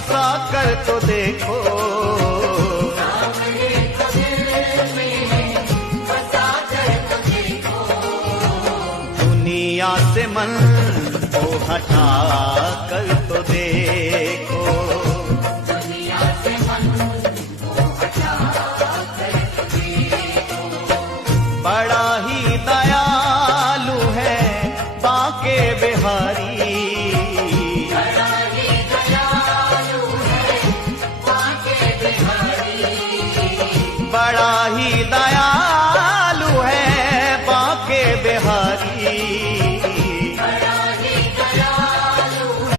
बसा कर तो देखो, दुनिया से मन को हटा कर तो देखो, दुनिया से मन को हटा कर तो देखो। बड़ा ही दयालु है बांके बिहारी,